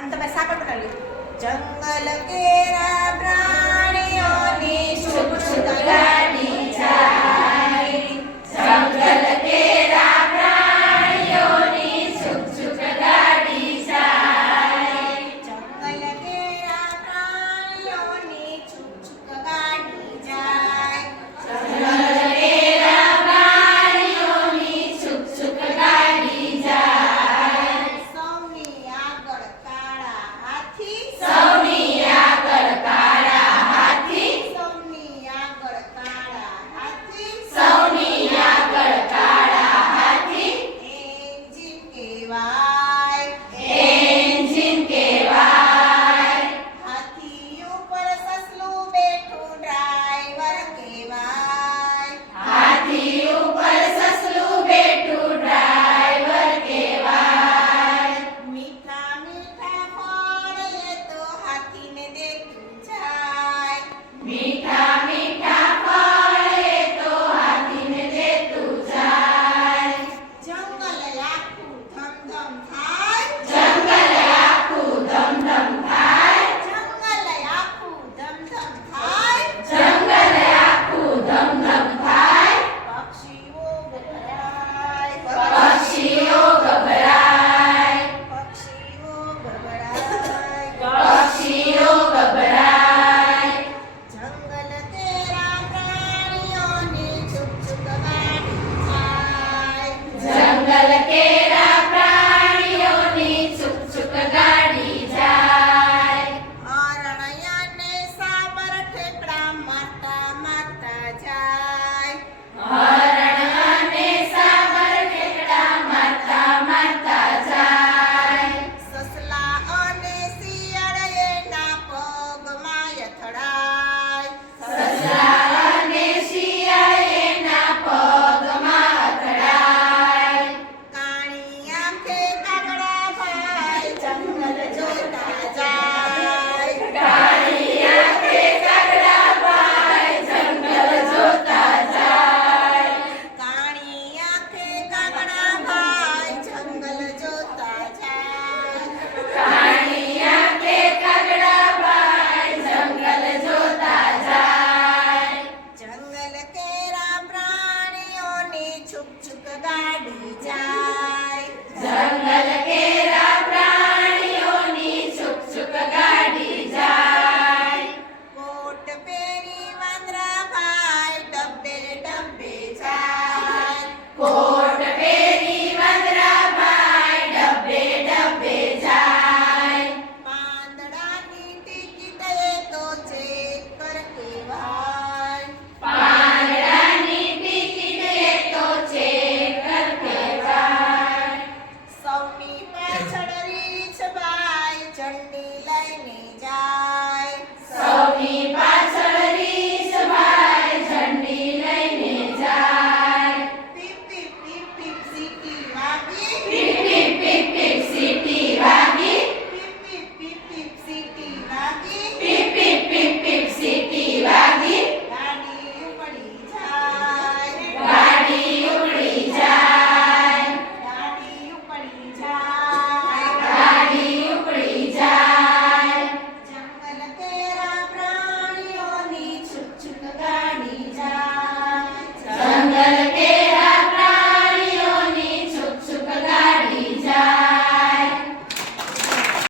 આમ તમે સાકળ બનાવી જંગલ કેરા પ્રાણીઓની શુભ ગાડી सुख सुख गाडी जा